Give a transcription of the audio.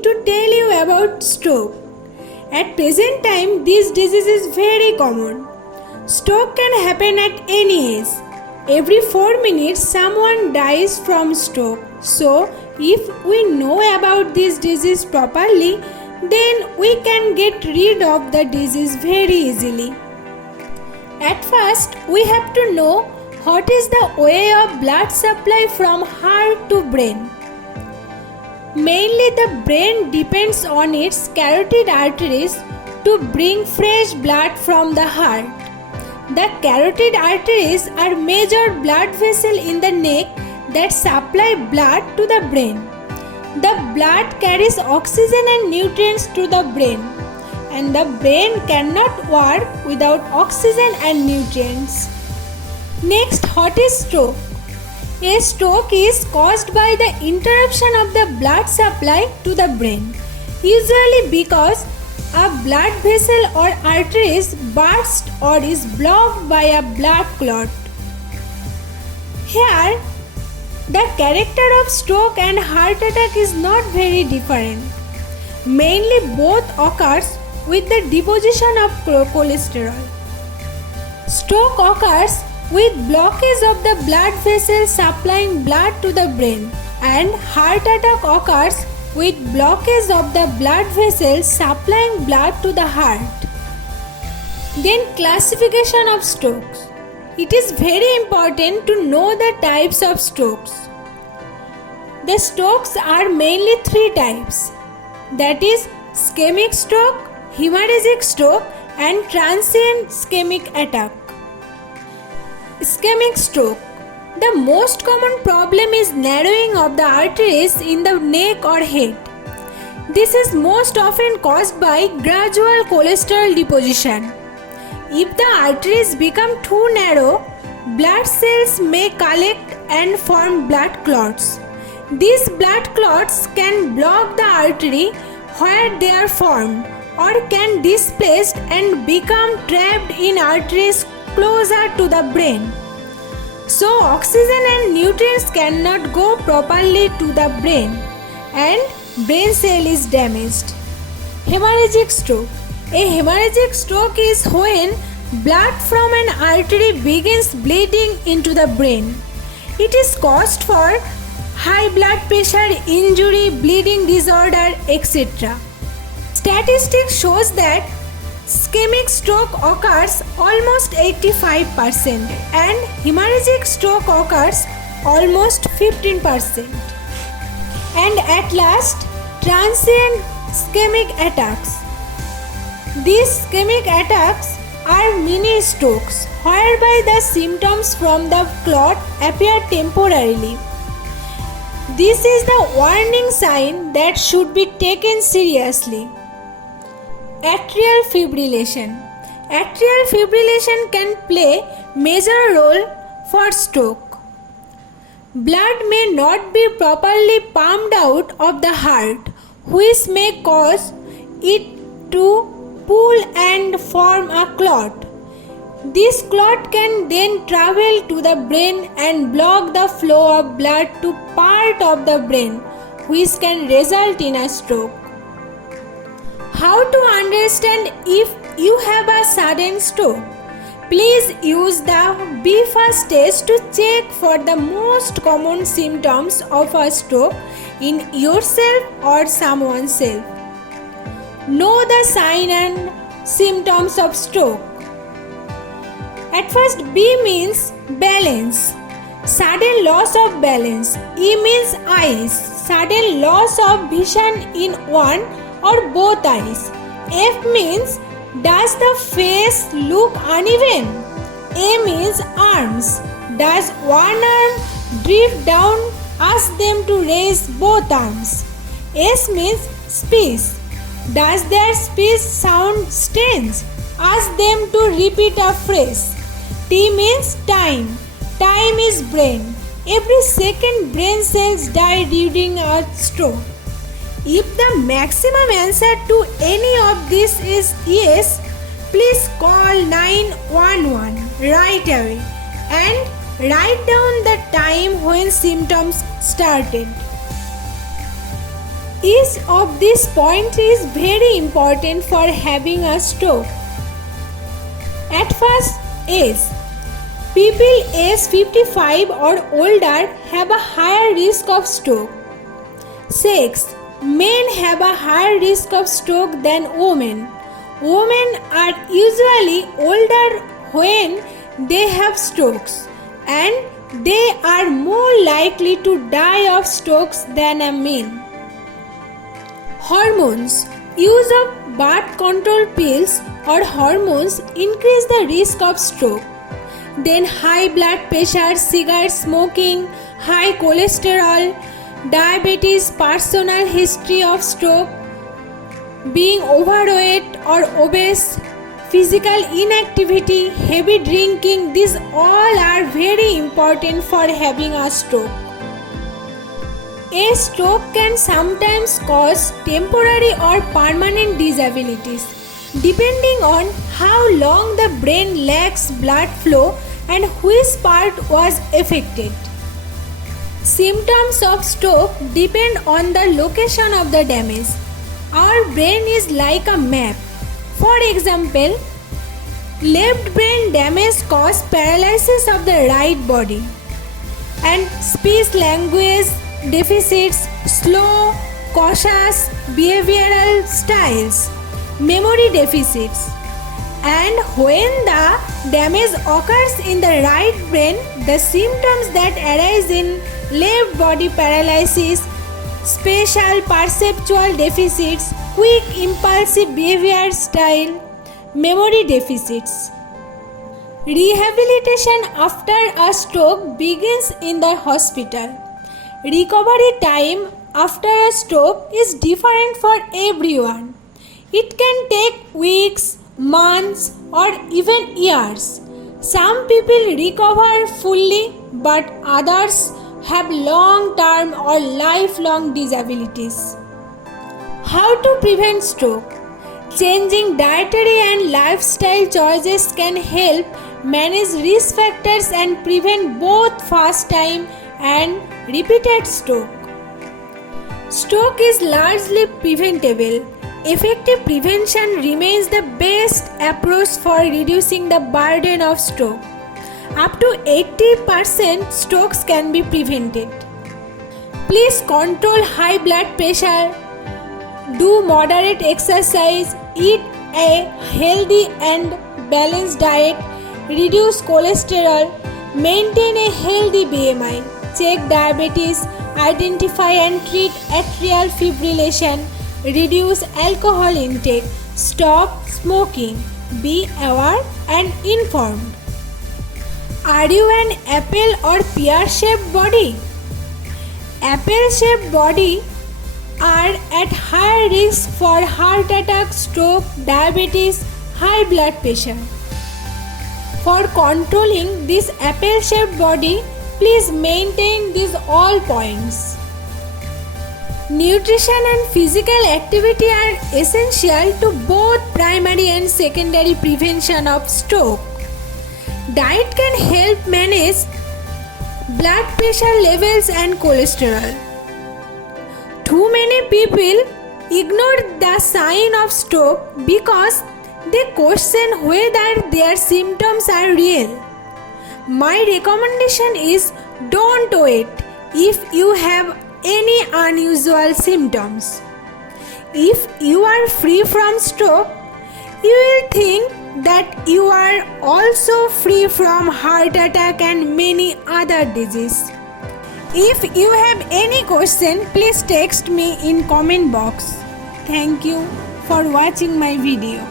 going to tell you about stroke. At present time, this disease is very common. Stroke can happen at any age. Every 4 minutes, someone dies from stroke. So, if we know about this disease properly, then we can get rid of the disease very easily. At first, we have to know what is the way of blood supply from heart to brain. Mainly the brain depends on its carotid arteries to bring fresh blood from the heart. The carotid arteries are major blood vessels in the neck that supply blood to the brain. The blood carries oxygen and nutrients to the brain, and the brain cannot work without oxygen and nutrients. Next, what is stroke? A stroke is caused by the interruption of the blood supply to the brain, usually because a blood vessel or arteries burst or is blocked by a blood clot. Here, the character of stroke and heart attack is not very different. Mainly both occurs with the deposition of cholesterol. Stroke occurs with blockage of the blood vessels supplying blood to the brain, and heart attack occurs with blockage of the blood vessels supplying blood to the heart. Then classification of strokes. It is very important to know the types of strokes. The strokes are mainly 3 types, that is ischemic stroke, hemorrhagic stroke and transient ischemic attack. Ischemic stroke. The most common problem is narrowing of the arteries in the neck or head. This is most often caused by gradual cholesterol deposition. If the arteries become too narrow, blood cells may collect and form blood clots. These blood clots can block the artery where they are formed, or can displace and become trapped in arteries closer to the brain. So oxygen and nutrients cannot go properly to the brain and brain cell is damaged. Hemorrhagic stroke. A hemorrhagic stroke is when blood from an artery begins bleeding into the brain. It is caused for high blood pressure, injury, bleeding disorder, etc. Statistics shows that ischemic stroke occurs almost 85% and hemorrhagic stroke occurs almost 15%. And at last, transient ischemic attacks. These ischemic attacks are mini strokes whereby the symptoms from the clot appear temporarily. This is the warning sign that should be taken seriously. Atrial fibrillation. Atrial fibrillation can play major role for stroke. Blood may not be properly pumped out of the heart, which may cause it to pool and form a clot. This clot can then travel to the brain and block the flow of blood to part of the brain, which can result in a stroke. How to understand if you have a sudden stroke? Please use the BFAST test to check for the most common symptoms of a stroke in yourself or someone else. Know the sign and symptoms of stroke. At first, B means balance, sudden loss of balance. E means eyes, sudden loss of vision in one or both eyes. F means does the face look uneven? A means arms. Does one arm drift down? Ask them to raise both arms. S means speech. Does their speech sound strange? Ask them to repeat a phrase. T means time. Time is brain. Every second brain cells die during a stroke. If the maximum answer to any of this is yes, please call 911 right away and write down the time when symptoms started. Each of these points is very important for having a stroke. At first age, people age 55 or older have a higher risk of stroke. Sex, men have a higher risk of stroke than women. Women are usually older when they have strokes, and they are more likely to die of strokes than a man. Hormones. Use of birth control pills or hormones increase the risk of stroke. Then high blood pressure, cigarette smoking, high cholesterol, diabetes, personal history of stroke, being overweight or obese, physical inactivity, heavy drinking, these all are very important for having a stroke. A stroke can sometimes cause temporary or permanent disabilities, depending on how long the brain lacks blood flow and which part was affected. Symptoms of stroke depend on the location of the damage. Our brain is like a map. For example, left brain damage causes paralysis of the right body, and speech language deficits, slow, cautious behavioral styles, memory deficits. And when the damage occurs in the right brain, the symptoms that arise in left body paralysis, spatial perceptual deficits, quick impulsive behavior style, memory deficits. Rehabilitation after a stroke begins in the hospital. Recovery time after a stroke is different for everyone. It can take weeks, months, or even years. Some people recover fully, but others have long-term or lifelong disabilities. How to prevent stroke? Changing dietary and lifestyle choices can help manage risk factors and prevent both first-time and repeated stroke. Stroke is largely preventable. Effective prevention remains the best approach for reducing the burden of stroke. Up to 80% strokes can be prevented. Please control high blood pressure, do moderate exercise, eat a healthy and balanced diet, reduce cholesterol, maintain a healthy BMI, check diabetes, identify and treat atrial fibrillation, reduce alcohol intake, stop smoking, be aware and informed. Are you an apple or pear-shaped body? Apple-shaped body are at higher risk for heart attack, stroke, diabetes, high blood pressure. For controlling this apple-shaped body, please maintain these all points. Nutrition and physical activity are essential to both primary and secondary prevention of stroke. Diet can help manage blood pressure levels and cholesterol. Too many people ignore the sign of stroke because they question whether their symptoms are real. My recommendation is don't wait if you have any unusual symptoms. If you are free from stroke, you will think that you are also free from heart attack and many other diseases. If you have any question, please text me in comment box. Thank you for watching my video.